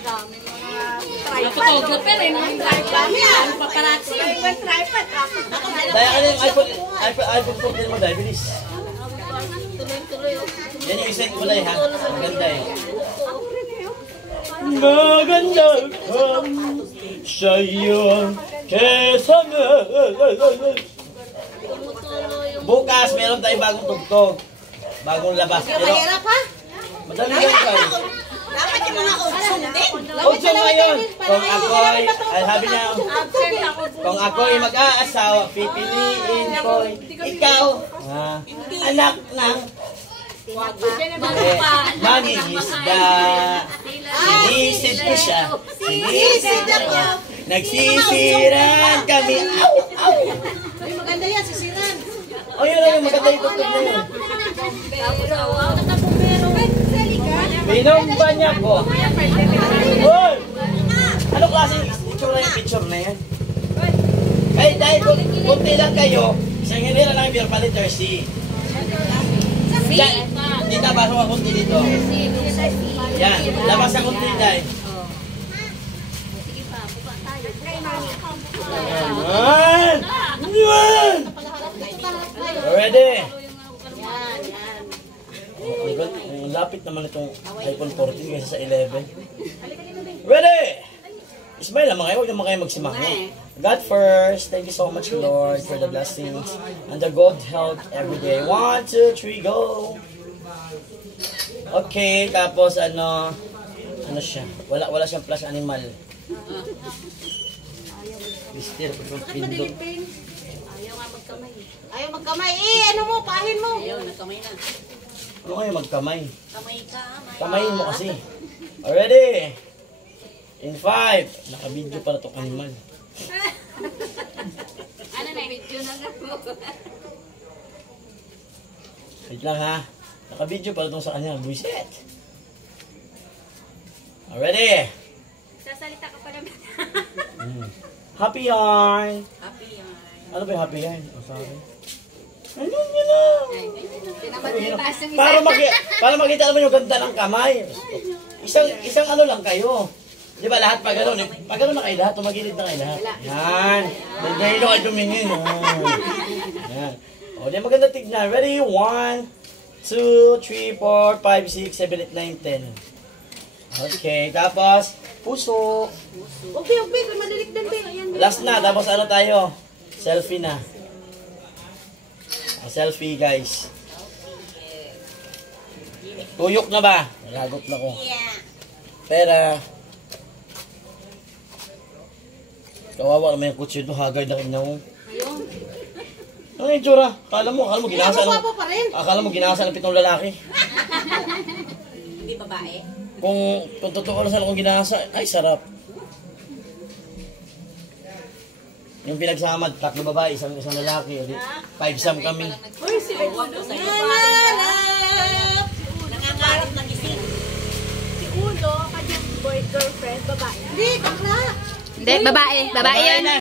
Dami mga tripod. Dami yan. Paparazzi. May tripod. Daya ka na yung iPhone 14 mo, dahil bilis. Tuloy-tuloy. Yan yung isang kulay ha. Maganda eh. Maganda ka sa'yo kesama. Bukas meron tayong bagong tugtog. Bagong labas. Pero Mahirap ha? madali lang tayo. Dapat yung mga option din. Option ngayon. Kung ako'y, ay sabi niya, kung ako'y mag-aasawa, pipiliin ko'y ikaw, anak ng mangingisda. Sinisid ko siya. Sinisid ako. Nagsisiran kami. Aw! Aw! Ay, maganda yan, sisiran. O yun lang yung maganda yung tugtog na yun. Binomba niya ko. Hoy! Ano klaseng itsura yung picture na yan? Kahit dahil kunti lang kayo, isang hilera lang yung beer pa letter C. Diyan, dito, pasok ang kunti dito. Yan, labas ang kunti dahil. Yan! Yan! Ready? Ang lapit naman itong iPhone 14 kaysa sa 11. Ready? Ismail naman kayo, huwag naman kayo magsimangi. God first, thank you so much Lord for the blessings and the good health every day. 1, 2, 3, go! Okay, tapos ano siya? Wala siyang plus animal. Mister, pindot. Ayaw magkamay. Ano mo? Pahin mo. Ayaw, nagkamay na. Ano kayo magkamay? Kamay ka, kamay. Kamayin mo kasi. Already? In 5. Naka-video pala itong animal. Ano na, video na nga mo. Wait lang ha. Naka-video pala itong sa kanya. Buisit. Already? Sasalita ka pa naman. Happy yarn. Happy yan. Ano ba yung happy yarn? O sabi? Ano yun na? Para makita naman yung ganda ng kamay. Isang ano lang kayo. Di ba lahat pag ano na kayo lahat, tumagilid na kayo lahat. Yan. Dahil nyo kayo tumingin. Yan. O, di maganda tignan. Ready? 1, 2, 3, 4, 5, 6, 7, 8, 9, 10. Okay, tapos puso. Okay. Madalikdan din. Last na, tapos ano tayo? Selfie na. Selfie guys. Tuyok na ba? Nalagot na ko. Pera. Kawawa naman yung kutsi ito. Hagay na kanya mo. Ano yung itsura? Akala mo ginasa ng... Akala mo ginasa ng 7 lalaki. Hindi babae? Kung totoo na sana kung ginasa, ay sarap. Yung pinagsama, 3 babae, isang lalaki. 5 sam kami. Uy, si Uno. Nangangarap na gising. Si Uno, kanyang girlfriend, babae. Hindi, bakla. Hindi, babae. Babae yun.